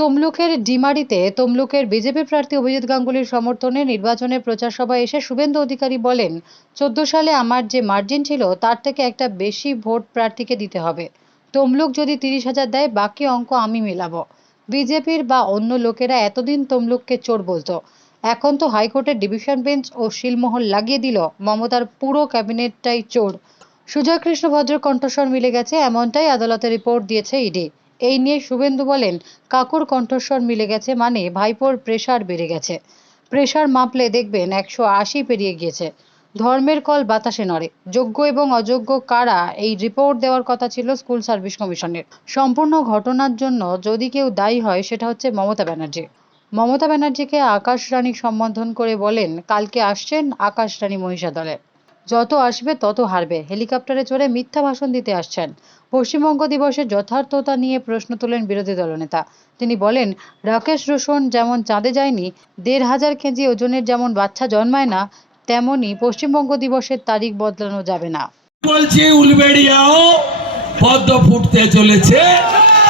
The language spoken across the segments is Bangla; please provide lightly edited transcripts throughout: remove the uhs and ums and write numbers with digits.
তমলুকের ডিমারিতে তমলুকের বিজেপি প্রার্থী অভিজিৎ গাঙ্গুলির সমর্থনে নির্বাচনের প্রচার সভায় এসে শুভেন্দু অধিকারী বলেন, 14 সালে আমার যে মার্জিন ছিল তার থেকে একটা বেশি ভোট প্রার্থীকে দিতে হবে। তমলুক যদি 30,000 দেয়, বাকি অঙ্ক আমি মেলাবো। বিজেপির বা অন্য লোকেরা এতদিন তমলুককে চোর বলতো, এখন তো হাইকোর্টের ডিভিশন বেঞ্চ ও শিলমোহর লাগিয়ে দিল মমতার পুরো ক্যাবিনেটটাই চোর। সুজয় কৃষ্ণ ভদ্রের কণ্ঠস্বর মিলে গেছে, এমনটাই আদালতে রিপোর্ট দিয়েছে ইডি। এই নিয়ে শুভেন্দু বলেন, কাকুর কণ্ঠস্বর মিলে গেছে মানে ভাইপোর প্রেশার বেড়ে গেছে। প্রেশার মাপলে দেখবেন 180 পেরিয়ে গিয়েছে। ধর্মের কল বাতাসে নড়ে। যোগ্য এবং অযোগ্য কারা, এই রিপোর্ট দেওয়ার কথা ছিল স্কুল সার্ভিস কমিশনের। সম্পূর্ণ ঘটনার জন্য যদি কেউ দায়ী হয় সেটা হচ্ছে মমতা ব্যানার্জি। মমতা ব্যানার্জিকে আকাশ রানী সম্বোধন করে বলেন, কালকে আসছেন আকাশ রানী মহিষাদলে। যত আসবে তত হারবে। হেলিকপ্টারে চড়ে মিথ্যা ভাষণ দিতে আসছেন। পশ্চিমবঙ্গ দিবসের যথার্থতা নিয়ে প্রশ্ন তোলেন বিরোধী দলনেতা। তিনি বলেন, রাকেশ রোশন যেমন চাঁদে যায়নি, 1,500 কেজি ওজনের যেমন বাচ্চা জন্মায় না, তেমনি পশ্চিমবঙ্গ দিবসের তারিখ বদলানো যাবে না। বলছি উলবেড়িয়াও পদ্ম ফুটতে চলেছে,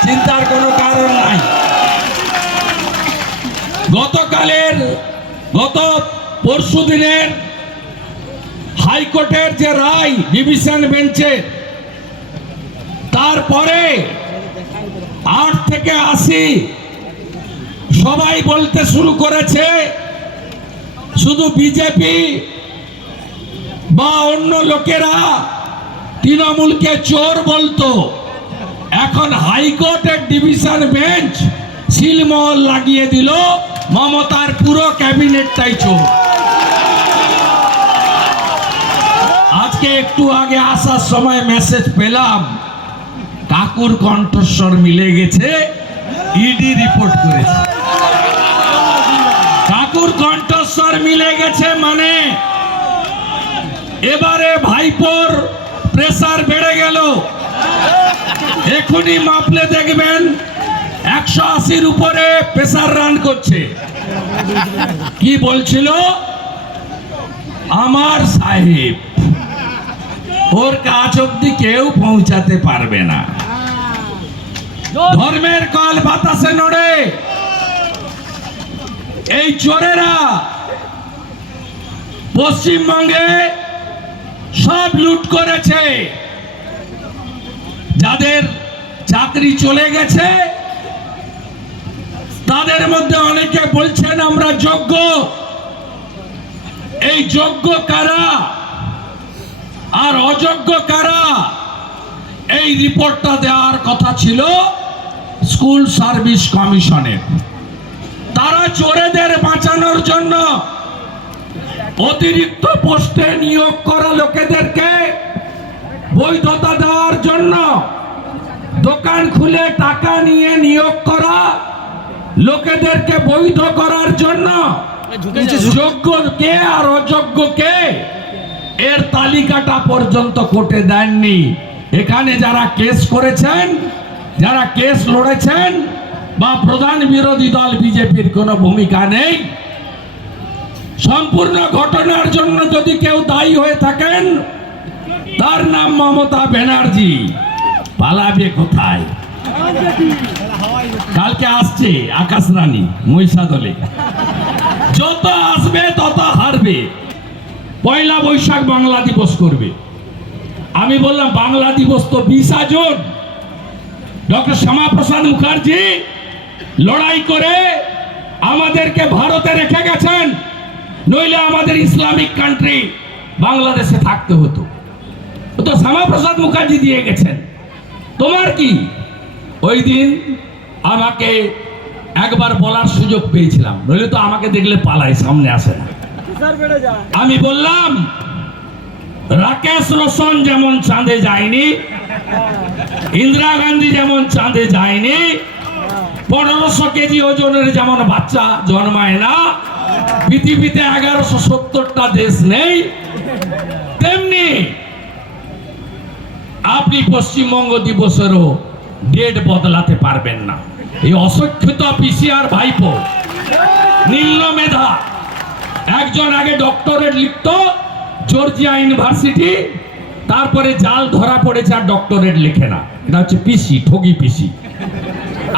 চিন্তার কোনো কারণ নাই। গত পরশু দিনের হাইকোর্টের যে রায় ডিভিশন বেঞ্চে, তারপরে 8 থেকে 80 সবাই বলতে শুরু করেছে, শুধু বিজেপি বা অন্য লোকেরা তৃণমূলকে চোর বলতো, এখন হাইকোর্টের ডিভিশন বেঞ্চ শিলমোহর লাগিয়ে দিল মমতার পুরো ক্যাবিনেটটাই চোর। আজকে একটু আগে আসার সময় মেসেজ পেলাম, কাকুর কণ্ঠস্বর মিলে গেছে, ইডি রিপোর্ট করেছে। কাকুর কণ্ঠস্বর মিলে গেছে মানে এবারে ভাইপোর প্রেসার বেড়ে গেল। এখনই মাপলে দেখবেন 180-র উপরে প্রেসার রান করছে। কি বলছিল, আমার সাহেব, ওর কাছ অব্দি কেউ পৌঁছাতে পারবে না। ধর্মের কল বাতাসে নড়ে। এই চোরেরা পশ্চিমবঙ্গে সব লুট করেছে। যাদের চাকরি চলে গেছে তাদের মধ্যে অনেকে বলছেন আমরা যোগ্য। এই যোগ্য কারা আর অযোগ্য কারা, এই রিপোর্টটা দেওয়ার কথা ছিল স্কুল সার্ভিস কমিশনের। তারা চোরেদের বাঁচানোর জন্য অতিরিক্ত পোস্টে নিয়োগ করা লোকেদেরকে বৈধতা দেওয়ার জন্য, দোকান খুলে টাকা নিয়ে নিয়োগ করা লোকেদেরকে বৈধ করার জন্য যোগ্য কে আর অযোগ্য কে এর তালিকাটা পর্যন্ত কোর্টে দেননি। এখানে যারা কেস করেছেন, যারা কেস লড়েছেন, বা প্রধান বিরোধী দল বিজেপির কোনো ভূমিকা নেই। সম্পূর্ণ ঘটনার জন্য যদি কেউ দায়ী হয়ে থাকেন, তার নাম মমতা ব্যানার্জি। পালাবে কোথায়? কালকে আসছে আকাশ রানী মহিষাদলে। যত আসবে তত হারবে। পয়লা বৈশাখ বাংলা দিবস করবে। আমি বললাম বাংলা দিবস তো 20 জুন। ডক্টর শ্যামাপ্রসাদ মুখার্জি লড়াই করে আমাদেরকে ভারতে রেখে গেছেন, নইলে আমাদের ইসলামিক কান্ট্রি বাংলাদেশে থাকতে হতো। তো শ্যামাপ্রসাদ মুখার্জি দিয়ে গেছেন। তোমার কি? ওই দিন আমাকে একবার বলার সুযোগ পেয়েছিলাম, নইলে তো আমাকে দেখলে পালায়, সামনে আসে না। আমি বললাম, রাকেশ রোশন যেমন চাঁদে যায়নি, ইন্দিরা গান্ধী যেমন চাঁদে যায়নি, 1500 কেজি ওজনের যেমন বাচ্চা জন্মায় না, পৃথিবীতে 1170টা দেশ নেই, তেমনি আপনি পশ্চিমবঙ্গ দিবসেরও ডেট বদলাতে পারবেন না। এই অশিক্ষিত পিসিআর ভাইপো, নিম্ন মেধা, একজন আগে ডক্টরেট লিখত জর্জিয়া ইউনিভার্সিটি, তারপরে জাল ধরা পড়েছে আর ডক্টরেট লেখে না। এটা হচ্ছে পিসি, ঠগি পিসি।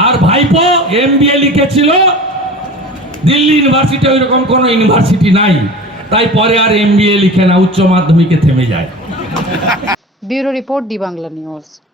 আর ভাইপো এমবিএ লিখেছিল, দিল্লি ইউনিভার্সিটি ওইরকম কোনো ইউনিভার্সিটি নাই, তাই পরে আর এমবিএ লিখে না, উচ্চ মাধ্যমিকে থেমে যায়। Bureau report, D Bangla news.